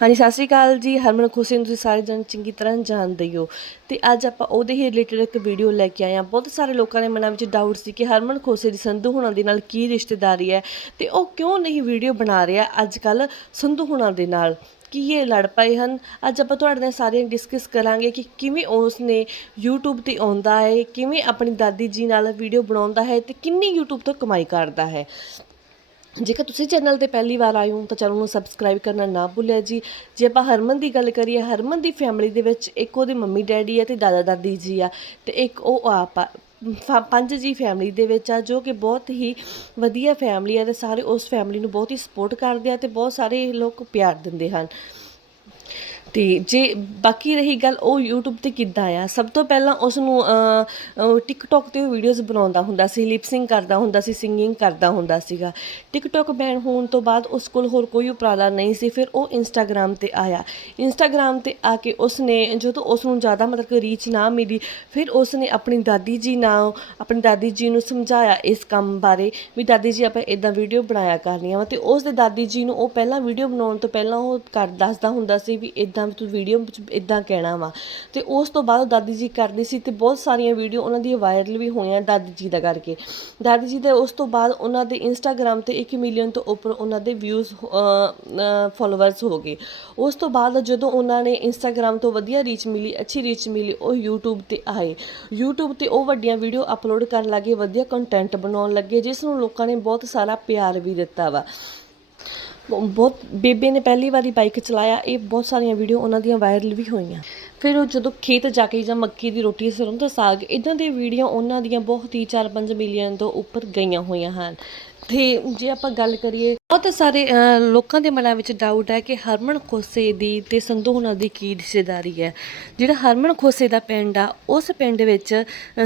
ਹਾਂਜੀ, ਸਤਿ ਸ਼੍ਰੀ ਅਕਾਲ ਜੀ, ਹਰਮਨ ਖੁਸ਼ੀ ਨੂੰ ਤੁਸੀਂ ਸਾਰੇ ਜਣ ਚੰਗੀ ਤਰ੍ਹਾਂ ਜਾਣਦੇ ਹੋ ਤੇ ਅੱਜ ਆਪਾਂ ਉਹਦੇ ਹੀ ਰਿਲੇਟਡ ਇੱਕ ਵੀਡੀਓ ਲੈ ਕੇ ਆਏ ਹਾਂ। ਬਹੁਤ ਸਾਰੇ ਲੋਕਾਂ ਦੇ ਮਨਾਂ ਵਿੱਚ ਡਾਊਟ ਸੀ ਕਿ ਹਰਮਨ ਖੁਸ਼ੀ ਦੀ ਸੰਧੂ ਹੁਣਾਂ ਦੇ ਨਾਲ ਕੀ ਰਿਸ਼ਤੇਦਾਰੀ ਹੈ ਤੇ ਉਹ ਕਿਉਂ ਨਹੀਂ ਵੀਡੀਓ ਬਣਾ ਰਿਹਾ ਅੱਜ ਕੱਲ ਸੰਧੂ ਹੁਣਾਂ ਦੇ ਨਾਲ? ਕੀ ਇਹ ਲੜ ਪਏ ਹਨ? ਅੱਜ ਆਪਾਂ ਤੁਹਾਡੇ ਨਾਲ ਸਾਰੀਆਂ ਡਿਸਕਸ ਕਰਾਂਗੇ ਕਿ ਕਿਵੇਂ ਉਸ ਨੇ YouTube ਤੇ ਆਉਂਦਾ ਹੈ, ਕਿਵੇਂ ਆਪਣੀ ਦਾਦੀ ਜੀ ਨਾਲ ਵੀਡੀਓ ਬਣਾਉਂਦਾ ਹੈ ਤੇ ਕਿੰਨੀ YouTube ਤੋਂ ਕਮਾਈ ਕਰਦਾ ਹੈ। ਜੇਕਰ ਤੁਸੀਂ ਚੈਨਲ ਤੇ ਪਹਿਲੀ ਵਾਰ ਆਏ ਹੋ ਤਾਂ ਚੈਨਲ ਨੂੰ ਸਬਸਕ੍ਰਾਈਬ ਕਰਨਾ ਨਾ ਭੁੱਲਿਆ ਜੀ। ਜੇ ਆਪਾਂ ਹਰਮਨ ਦੀ ਗੱਲ ਕਰੀਏ, ਹਰਮਨ ਦੀ ਫੈਮਿਲੀ ਦੇ ਵਿੱਚ ਇੱਕ ਉਹਦੇ ਮੰਮੀ ਡੈਡੀ ਆ ਤੇ ਦਾਦਾ ਦਾਦੀ ਜੀ ਆ ਤੇ ਇੱਕ ਉਹ ਆਪ ਆ। ਫ- ਪੰਜ ਜੀ ਫੈਮਿਲੀ ਦੇ ਵਿੱਚ ਆ ਜੋ ਕਿ ਬਹੁਤ ਹੀ ਵਧੀਆ ਫੈਮਿਲੀ ਆ ਤੇ ਸਾਰੇ ਉਸ ਫੈਮਿਲੀ ਨੂੰ ਬਹੁਤ ਹੀ ਸਪੋਰਟ ਕਰਦੇ ਆ ਤੇ ਬਹੁਤ ਸਾਰੇ ਲੋਕ ਪਿਆਰ ਦਿੰਦੇ ਹਨ। ਤੇ ਜੇ ਬਾਕੀ ਰਹੀ ਗੱਲ ਉਹ YouTube ਤੇ ਕਿੱਦਾਂ ਆ? ਸਭ ਤੋਂ ਪਹਿਲਾਂ ਉਸ ਨੂੰ TikTok ਤੇ ਵੀਡੀਓਜ਼ ਬਣਾਉਂਦਾ ਹੁੰਦਾ ਸੀ ਲਿਪਸਿੰਗ ਕਰਦਾ ਹੁੰਦਾ ਸੀ ਸਿੰਗਿੰਗ ਕਰਦਾ ਹੁੰਦਾ ਸੀਗਾ। TikTok ਬੈਨ ਹੋਣ ਤੋਂ ਬਾਅਦ ਉਸ ਕੋਲ ਹੋਰ ਕੋਈ ਉਪਰਾਲਾ ਨਹੀਂ ਸੀ, ਫਿਰ ਉਹ Instagram ਤੇ ਆਇਆ। Instagram ਤੇ ਆ ਕੇ ਉਸ ਨੇ ਜਦੋਂ ਉਸ ਨੂੰ ਜ਼ਿਆਦਾ ਮਤਲਬ ਕਿ ਰੀਚ ਨਾ ਮਿਲੀ, ਫਿਰ ਉਸ ਨੇ ਆਪਣੀ ਦਾਦੀ ਜੀ ਨਾਲ, ਆਪਣੀ ਦਾਦੀ ਜੀ ਨੂੰ ਸਮਝਾਇਆ ਇਸ ਕੰਮ ਬਾਰੇ ਵੀ ਦਾਦੀ ਜੀ ਆਪਾਂ ਇਦਾਂ ਵੀਡੀਓ ਬਣਾਇਆ ਕਰਨੀਆਂ ਵਾ। ਤੇ ਉਸ ਦੇ ਦਾਦੀ ਜੀ ਨੂੰ ਉਹ ਪਹਿਲਾਂ ਵੀਡੀਓ ਬਣਾਉਣ ਤੋਂ ਪਹਿਲਾਂ ਉਹ ਕਰ ਦੱਸਦਾ ਹੁੰਦਾ ਸੀ ਵੀ ਇਦਾਂ ਤੂੰ ਵੀਡੀਓ ਵਿੱਚ ਇਦਾਂ ਕਹਿਣਾ ਵਾ। ਤੇ ਉਸ ਤੋਂ ਬਾਅਦ ਦਾਦੀ ਜੀ ਕਰਦੀ ਸੀ ਤੇ ਬਹੁਤ ਸਾਰੀਆਂ ਵੀਡੀਓ ਉਹਨਾਂ ਦੀਆਂ ਵਾਇਰਲ ਵੀ ਹੋਈਆਂ ਦਾਦੀ ਜੀ ਦਾ ਕਰਕੇ। ਦਾਦੀ ਜੀ ਦੇ ਉਸ ਤੋਂ ਬਾਅਦ ਉਹਨਾਂ ਦੇ ਇੰਸਟਾਗ੍ਰam ਤੇ 1 ਮਿਲੀਅਨ ਤੋਂ ਉੱਪਰ ਉਹਨਾਂ ਦੇ ਵਿਊਜ਼ ਫਾਲੋਅਰਸ ਹੋ ਗਏ। ਉਸ ਤੋਂ ਬਾਅਦ ਜਦੋਂ ਉਹਨਾਂ ਨੇ ਇੰਸਟਾਗ੍ਰam ਤੋਂ ਵਧੀਆ ਰੀਚ ਮਿਲੀ, ਅੱਛੀ ਰੀਚ ਮਿਲੀ, ਉਹ YouTube ਤੇ ਆਏ। YouTube ਤੇ ਉਹ ਵੱਡੀਆਂ ਵੀਡੀਓ ਅਪਲੋਡ ਕਰਨ ਲੱਗੇ, ਵਧੀਆ ਕੰਟੈਂਟ ਬਣਾਉਣ ਲੱਗੇ, ਜਿਸ ਨੂੰ ਲੋਕਾਂ ਨੇ ਬਹੁਤ ਸਾਰਾ ਪਿਆਰ ਵੀ ਦਿੱਤਾ ਵਾ। ਬਹੁਤ ਬੇਬੇ ਨੇ ਪਹਿਲੀ ਵਾਰੀ ਬਾਈਕ ਚਲਾਇਆ, ਇਹ ਬਹੁਤ ਸਾਰੀਆਂ ਵੀਡੀਓ ਉਹਨਾਂ ਦੀਆਂ ਵਾਇਰਲ ਵੀ ਹੋਈਆਂ। ਫਿਰ ਉਹ ਜਦੋਂ ਖੇਤ ਜਾ ਕੇ ਜਾਂ ਮੱਕੀ ਦੀ ਰੋਟੀ ਸਰੋਂ ਦਾ ਸਾਗ ਇਦਾਂ ਦੇ ਵੀਡੀਓ ਉਹਨਾਂ ਦੀਆਂ ਬਹੁਤ ਹੀ 4-5 ਮਿਲੀਅਨ ਤੋਂ ਉੱਪਰ ਗਈਆਂ ਹੋਈਆਂ ਹਨ। ਤੇ ਜੇ ਆਪਾਂ ਗੱਲ ਕਰੀਏ, ਬਹੁਤ ਸਾਰੇ ਲੋਕਾਂ ਦੇ ਮਨਾਂ ਵਿੱਚ ਡਾਊਟ ਹੈ ਕਿ ਹਰਮਨ ਖੋਸੇ ਦੀ ਤੇ ਸੰਧੂ ਹੁਣਾਂ ਦੀ ਕੀ ਰਿਸ਼ਤੇਦਾਰੀ ਹੈ? ਜਿਹੜਾ ਹਰਮਨ ਖੋਸੇ ਦਾ ਪਿੰਡ ਆ, ਉਸ ਪਿੰਡ ਵਿੱਚ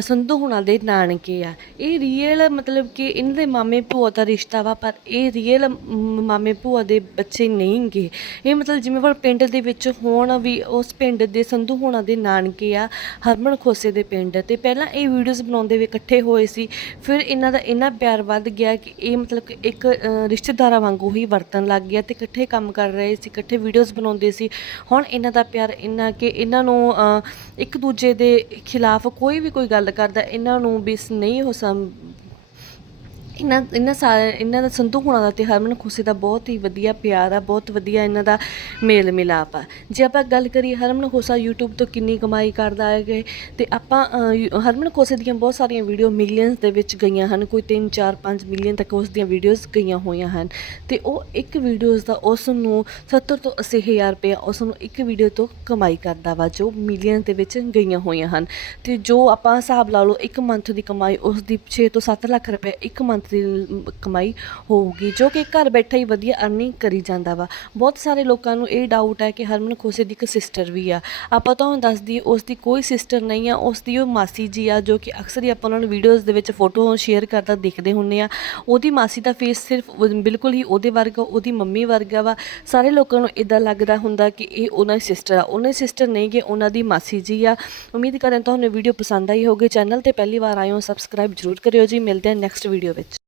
ਸੰਧੂ ਹੁਣਾਂ ਦੇ ਨਾਨਕੇ ਆ। ਇਹ ਰੀਅਲ ਮਤਲਬ ਕਿ ਇਹਨਾਂ ਦੇ ਮਾਮੇ ਭੂਆ ਦਾ ਰਿਸ਼ਤਾ ਵਾ, ਪਰ ਇਹ ਰੀਅਲ ਮਾਮੇ ਭੂਆ ਦੇ ਬੱਚੇ ਨਹੀਂਗੇ ਇਹ ਮਤਲਬ ਜਿਵੇਂ ਪਰ ਪਿੰਡ ਦੇ ਵਿੱਚ ਹੋਣ ਵੀ, ਉਸ ਪਿੰਡ ਦੇ ਸੰਧੂ ਹੁਣਾਂ ਦੇ ਨਾਨਕੇ ਆ, ਹਰਮਨ ਖੋਸੇ ਦੇ ਪਿੰਡ। ਤੇ ਪਹਿਲਾਂ ਇਹ ਵੀਡੀਓਜ਼ ਬਣਾਉਂਦੇ ਵੀ ਇਕੱਠੇ ਹੋਏ ਸੀ, ਫਿਰ ਇਹਨਾਂ ਦਾ ਇੰਨਾ ਪਿਆਰ ਵੱਧ ਗਿਆ ਕਿ ਇਹ ਮਤਲਬ ਕਿ ਇੱਕ ਰਿਸ਼ਤੇਦਾਰਾਂ ਵਾਂਗੂ ਹੀ ਵਰਤਣ ਲੱਗ ਗਿਆ ਤੇ ਇਕੱਠੇ ਕੰਮ ਕਰ ਰਹੇ ਸੀ, ਇਕੱਠੇ ਵੀਡੀਓਜ਼ ਬਣਾਉਂਦੇ ਸੀ। ਹੁਣ ਇਹਨਾਂ ਦਾ ਪਿਆਰ ਇੰਨਾ ਕਿ ਇਹਨਾਂ ਨੂੰ ਇੱਕ ਦੂਜੇ ਦੇ ਖਿਲਾਫ ਕੋਈ ਵੀ ਕੋਈ ਗੱਲ ਕਰਦਾ, ਇਹਨਾਂ ਨੂੰ ਵੀ ਨਹੀਂ ਹੋ ਸਮ ਇਹਨਾਂ ਇਹਨਾਂ ਸਾਰੇ ਇਹਨਾਂ ਦਾ ਸੰਧੂ ਹੋਣਾ ਦਾ ਤੇ ਹਰਮਨ ਖੁਸ਼ੀ ਦਾ ਬਹੁਤ ਹੀ ਵਧੀਆ ਪਿਆਰ ਆ, ਬਹੁਤ ਵਧੀਆ ਇਹਨਾਂ ਦਾ ਮੇਲ ਮਿਲਾਪ ਆ। ਜੇ ਆਪਾਂ ਗੱਲ ਕਰੀਏ ਹਰਮਨ ਖੋਸਾ YouTube ਤੋਂ ਕਿੰਨੀ ਕਮਾਈ ਕਰਦਾ ਹੈਗੇ ਕਿ ਤੇ ਆਪਾਂ ਯੂ- ਹਰਮਨ ਖੋਸੇ ਦੀਆਂ ਬਹੁਤ ਸਾਰੀਆਂ ਵੀਡੀਓ ਮਿਲੀਅਨਸ ਦੇ ਵਿੱਚ ਗਈਆਂ ਹਨ, ਕੋਈ 3 4 5 ਮਿਲੀਅਨ ਤੱਕ ਉਸ ਦੀਆਂ ਵੀਡੀਓਜ਼ ਗਈਆਂ ਹੋਈਆਂ ਹਨ। ਤੇ ਉਹ ਇੱਕ ਵੀਡੀਓਜ਼ ਦਾ ਉਸ ਨੂੰ 70 ਤੋਂ 80 ਹਜ਼ਾਰ ਰੁਪਏ ਉਸ ਨੂੰ ਇੱਕ ਵੀਡੀਓ ਤੋਂ ਕਮਾਈ ਕਰਦਾ ਵਾ, ਜੋ ਮਿਲੀਅਨ ਦੇ ਵਿੱਚ ਗਈਆਂ ਹੋਈਆਂ ਹਨ। ਤੇ ਜੋ ਆਪਾਂ ਹਿਸਾਬ ਲਾ ਲਓ ਇੱਕ ਮੰਥ ਦੀ ਕਮਾਈ ਉਸ ਦੀ 6 ਤੋਂ 7 ਲੱਖ ਰੁਪਏ ਇੱਕ ਮੰਥ ਦੀ ਕਮਾਈ ਹੋਊਗੀ, ਜੋ ਕਿ ਘਰ ਬੈਠਾ ਹੀ ਵਧੀਆ ਅਰਨਿੰਗ ਕਰੀ ਜਾਂਦਾ ਵਾ। ਬਹੁਤ ਸਾਰੇ ਲੋਕਾਂ ਨੂੰ ਇਹ ਡਾਊਟ ਹੈ ਕਿ ਹਰਮਨ ਖੋਸੇ ਦੀ ਇੱਕ ਸਿਸਟਰ ਵੀ ਆ। ਆਪਾਂ ਤੁਹਾਨੂੰ ਦੱਸਦੀ ਉਸ ਦੀ ਕੋਈ ਸਿਸਟਰ ਨਹੀਂ ਆ, ਉਸ ਦੀ ਉਹ ਮਾਸੀ ਜੀ ਆ, ਜੋ ਕਿ ਅਕਸਰ ਹੀ ਆਪਾਂ ਉਹਨਾਂ ਨੂੰ ਵੀਡੀਓਜ਼ ਦੇ ਵਿੱਚ ਫੋਟੋ ਸ਼ੇਅਰ ਕਰਦਾ ਦੇਖਦੇ ਹੁੰਨੇ ਆ। ਉਹਦੀ ਮਾਸੀ ਦਾ ਫੇਸ ਸਿਰਫ ਬਿਲਕੁਲ ਹੀ ਉਹਦੇ ਵਰਗਾ, ਉਹਦੀ ਮੰਮੀ ਵਰਗਾ ਵਾ। ਸਾਰੇ ਲੋਕਾਂ ਨੂੰ ਇਦਾਂ ਲੱਗਦਾ ਹੁੰਦਾ ਕਿ ਇਹ ਉਹਨਾਂ ਦੀ ਸਿਸਟਰ ਆ। ਉਹਨਾਂ ਦੀ ਸਿਸਟਰ ਨਹੀਂ ਕਿ ਉਹਨਾਂ ਦੀ ਮਾਸੀ ਜੀ ਆ। ਉਮੀਦ ਕਰਾਂ ਤੁਹਾਨੂੰ ਵੀਡੀਓ ਪਸੰਦ ਆਈ ਹੋਵੇ ਚੈਨਲ ਤੇ ਪਹਿਲੀ ਵਾਰ ਆਏ ਹੋ ਸਬਸਕ੍ਰਾਈਬ ਜ਼ਰੂਰ ਕਰਿਓ ਜੀ। ਮਿਲਦੇ ਹਾਂ ਨੈਕਸਟ ਵੀਡੀਓ ਵਿੱਚ।